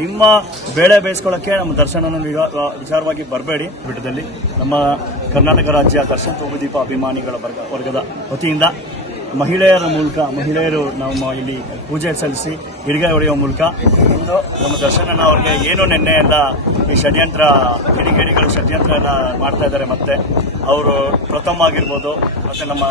ನಿಮ್ಮ ಬೇಳೆ ಬೇಯಿಸ್ಕೊಳ್ಳೋಕ್ಕೆ ನಮ್ಮ ದರ್ಶನ ವಿಚಾರವಾಗಿ ಬರಬೇಡಿ. ಬಿಟ್ಟದಲ್ಲಿ ನಮ್ಮ ಕರ್ನಾಟಕ ರಾಜ್ಯ ದರ್ಶನ್ ತೋಬುದೀಪ ಅಭಿಮಾನಿಗಳ ವರ್ಗ ವರ್ಗದ ವತಿಯಿಂದ ಮಹಿಳೆಯರ ಮೂಲಕ, ಮಹಿಳೆಯರು ನಮ್ಮ ಇಲ್ಲಿ ಪೂಜೆ ಸಲ್ಲಿಸಿ ಹಿಡಿಗೆ ಹೊಡೆಯುವ ಮೂಲಕ ಇಂದು ನಮ್ಮ ದರ್ಶನನ ಅವರಿಗೆ ಏನು ನಿನ್ನೆಯಿಂದ ಈ ಷಡ್ಯಂತ್ರ, ಕಿಡಿಗೇಡಿಗಳು ಷಡ್ಯಂತ್ರ ಎಲ್ಲ ಮಾಡ್ತಾ ಇದ್ದಾರೆ ಮತ್ತೆ. ಅವರು ಪ್ರಥಮ ಆಗಿರ್ಬೋದು, ಮತ್ತೆ ನಮ್ಮ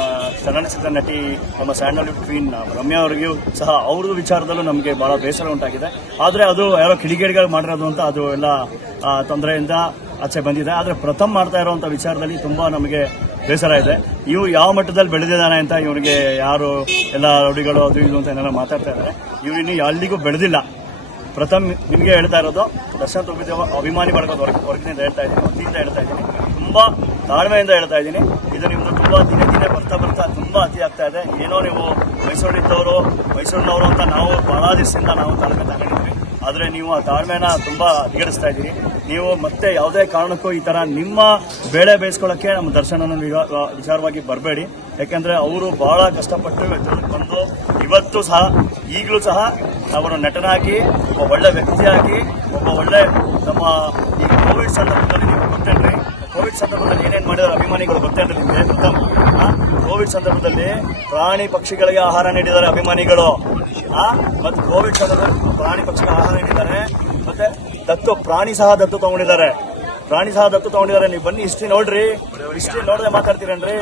ಚಲನಚಿತ್ರ ನಟಿ ನಮ್ಮ ಸ್ಯಾಂಡಲ್ವುಡ್ ಕ್ವೀನ್ ರಮ್ಯಾ ಅವರಿಗೂ ಸಹ ಅವ್ರದ್ದು ವಿಚಾರದಲ್ಲೂ ನಮಗೆ ಬಹಳ ಬೇಸರ ಉಂಟಾಗಿದೆ. ಆದರೆ ಅದು ಯಾರೋ ಕಿಡಿಗೇಡಿಗಳು ಮಾಡಿರೋದು ಅಂತ ಅದು ಎಲ್ಲ ತೊಂದರೆಯಿಂದ ಆಚೆ ಬಂದಿದೆ. ಆದರೆ ಪ್ರಥಮ್ ಮಾಡ್ತಾ ಇರುವಂಥ ವಿಚಾರದಲ್ಲಿ ತುಂಬ ನಮಗೆ ಬೇಸರ ಇದೆ. ಇವು ಯಾವ ಮಟ್ಟದಲ್ಲಿ ಬೆಳೆದಿದ್ದಾನೆ ಅಂತ ಇವರಿಗೆ ಯಾರು ಎಲ್ಲ ರೌಡಿಗಳು ಅದು ಇದು ಅಂತ ಏನೆಲ್ಲ ಮಾತಾಡ್ತಾ ಇದ್ದಾರೆ. ಇವ್ರು ಇನ್ನು ಅಲ್ಲಿಗೂ ಬೆಳೆದಿಲ್ಲ. ಪ್ರಥಮ್ ನಿಮಗೆ ಹೇಳ್ತಾ ಇರೋದು, ದರ್ಶನ ತುಬಿದ ಅಭಿಮಾನಿ ಬಳಗದ ವರ್ಗ ವರ್ಗದಿಂದ ಹೇಳ್ತಾ ಇದ್ದೀನಿ ವತಿಯಿಂದ ಹೇಳ್ತಾ ಇದ್ದೀನಿ, ತುಂಬಾ ತಾಳ್ಮೆಯಿಂದ ಹೇಳ್ತಾ ಇದ್ದೀನಿ. ಇದು ನಿಮ್ದು ತುಂಬಾ ದಿನೇ ದಿನೇ ಬರ್ತಾ ಬರ್ತಾ ತುಂಬಾ ಅತಿ ಆಗ್ತಾ ಇದೆ. ಏನೋ ನೀವು ಮೈಸೂರಿದ್ದವರು ಮೈಸೂರಿನವರು ಅಂತ ನಾವು ಬಹಳ ದಿವಸದಿಂದ ನಾವು ತಾಳ್ಮೆ ತಗೊಂಡಿದ್ವಿ ಆದರೆ ನೀವು ಆ ತಾಳ್ಮೆನ ತುಂಬ ಅಧಿಗಡಿಸ್ತಾ ಇದ್ದೀರಿ. ನೀವು ಮತ್ತೆ ಯಾವುದೇ ಕಾರಣಕ್ಕೂ ಈ ಥರ ನಿಮ್ಮ ಬೇಳೆ ಬೇಯಿಸ್ಕೊಳ್ಳೋಕ್ಕೆ ನಮ್ಮ ದರ್ಶನ ವಿಚಾರವಾಗಿ ಬರಬೇಡಿ. ಯಾಕೆಂದರೆ ಅವರು ಬಹಳ ಕಷ್ಟಪಟ್ಟು ಬಂದು ಇವತ್ತು ಸಹ, ಈಗಲೂ ಸಹ ಅವರು ನಟನಾಗಿ, ಒಬ್ಬ ಒಳ್ಳೆ ವ್ಯಕ್ತಿಯಾಗಿ, ಒಬ್ಬ ಒಳ್ಳೆ ನಮ್ಮ ಈ ಕೋವಿಡ್ ಸಂದರ್ಭದಲ್ಲಿ ನೀವು ಗೊತ್ತೇನ್ರಿ ಕೋವಿಡ್ ಸಂದರ್ಭದಲ್ಲಿ ಏನೇನು ಮಾಡಿದಾರೆ ಅಭಿಮಾನಿಗಳು ಗೊತ್ತೇನ್ರಿ ನಿಮಗೆ ಆ? ಕೋವಿಡ್ ಸಂದರ್ಭದಲ್ಲಿ ಪ್ರಾಣಿ ಪಕ್ಷಿಗಳಿಗೆ ಆಹಾರ ನೀಡಿದ್ದಾರೆ ಅಭಿಮಾನಿಗಳು. ಮತ್ತು ಕೋವಿಡ್ ಸಂದರ್ಭದಲ್ಲಿ ಪ್ರಾಣಿ ಪಕ್ಷಿಗಳಿಗೆ ಆಹಾರ ನೀಡಿದ್ದಾರೆ. ಮತ್ತೆ ದತ್ತು, ಪ್ರಾಣಿ ಸಹ ದತ್ತು ತಗೊಂಡಿದ್ದಾರೆ. ಪ್ರಾಣಿ ಸಹ ದತ್ತು ತಗೊಂಡಿದ್ದಾರೆ. ನೀವು ಬನ್ನಿ ಹಿಸ್ಟ್ರಿ ನೋಡ್ರಿ. ಹಿಸ್ಟ್ರಿ ನೋಡದೆ ಮಾತಾಡ್ತೀರೇನ್ರಿ?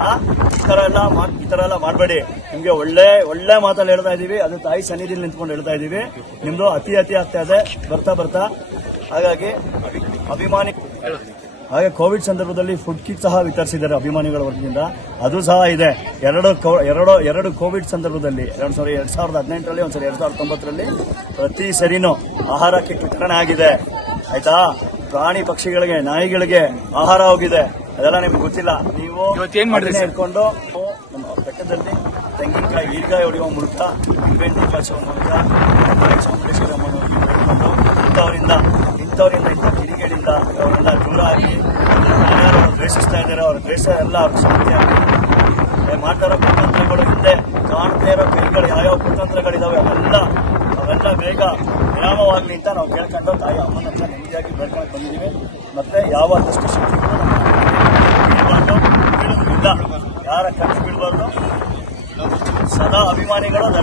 ಈ ತರ ಎಲ್ಲ ಮಾಡ್- ಈ ತರ ಎಲ್ಲ ಮಾಡಬೇಡಿ. ನಿಮ್ಗೆ ಒಳ್ಳೆ ಒಳ್ಳೆ ಮಾತಲ್ಲಿ ಹೇಳ್ತಾ ಇದೀವಿ. ಅದು ತಾಯಿ ಸನ್ನಿಧಿಯಲ್ಲಿ ನಿಂತ್ಕೊಂಡು ಹೇಳ್ತಾ ಇದೀವಿ. ನಿಮ್ದು ಅತಿ ಅತಿ ಆಗ್ತಾ ಇದೆ ಬರ್ತಾ ಬರ್ತಾ. ಹಾಗಾಗಿ ಅಭಿ- ಅಭಿಮಾನಿ ಹಾಗೆ ಕೋವಿಡ್ ಸಂದರ್ಭದಲ್ಲಿ ಫುಡ್ ಕಿಟ್ ಸಹ ವಿತರಿಸಿದ್ದಾರೆ ಅಭಿಮಾನಿಗಳ ವರ್ಗದಿಂದ ಅದು ಸಹ ಇದೆ. ಎರಡು ಎರಡು ಎರಡು ಕೋವಿಡ್ ಸಂದರ್ಭದಲ್ಲಿ, ಎರಡು ಸಾವಿರ ಎರಡು ಸಾವಿರದ ಹದಿನೆಂಟರಲ್ಲಿ ಒಂದ್ಸರಿ ಎರಡು ಸಾವಿರದ ತೊಂಬತ್ತರಲ್ಲಿ ಪ್ರತಿ ಸರಿನೂ ಆಹಾರ ಕಿಟ್ ವಿತರಣೆ ಆಗಿದೆ. ಆಯ್ತಾ? ಪ್ರಾಣಿ ಪಕ್ಷಿಗಳಿಗೆ, ನಾಯಿಗಳಿಗೆ ಆಹಾರ ಹೋಗಿದೆ. ಅದೆಲ್ಲ ನಿಮ್ಗೆ ಗೊತ್ತಿಲ್ಲ. ನೀವು ಏನ್ ಮಾಡಿದ್ರಿ? ಇಟ್ಕೊಂಡು ನಮ್ಮ ಬೆಟ್ಟದಲ್ಲಿ ತೆಂಗಿನಕಾಯಿ ಈರ್ಗಾಯಿ ಹೊಡೆಯುವ ಮೂಲಕ ಬೆಂಡಿ ಹಚ್ಚುವ ಮೂಲಕ ಚಾಮುಂಡೇಶ್ವರಮ್ಮನ ಬೇಡ್ಕೊಂಡು ಇಂಥವರಿಂದ ಇಂಥವರಿಂದ ಇಂಥ ಕಿಡಿಗೇಡಿಂದ ಅವರೆಲ್ಲ ದೂರ ಆಗಿ ದ್ವೇಷಿಸ್ತಾ ಇದ್ದಾರೆ ಅವ್ರ ದ್ವೇಷ ಎಲ್ಲ ಅವ್ರ ಶಾಂತಿ ಆಗಿ ಏ ಮಾಡ್ತಾ ಇರೋ ಕುತಂತ್ರಗಳು ಹಿಂದೆ ಕಾಣ್ತಾ ಇರೋ ಕೈಗಳು ಯಾವ್ಯಾವ ಕುತಂತ್ರಗಳಿದಾವೆ ಅವೆಲ್ಲ ಅವೆಲ್ಲ ಬೇಗ ವಿರಾಮವಾಗಲಿ ಅಂತ ನಾವು ಕೇಳ್ಕೊಂಡು ತಾಯಿ ಅಮ್ಮನ ಹತ್ರ ನೆಮ್ಮದಿಯಾಗಿ ಬೆಳ್ಕೊಂಡು ಬಂದಿದ್ದೀವಿ. ಮತ್ತೆ ಯಾವ ದುಷ್ಟ ಸದಾ ಅಭಿಮಾನಿಗಳು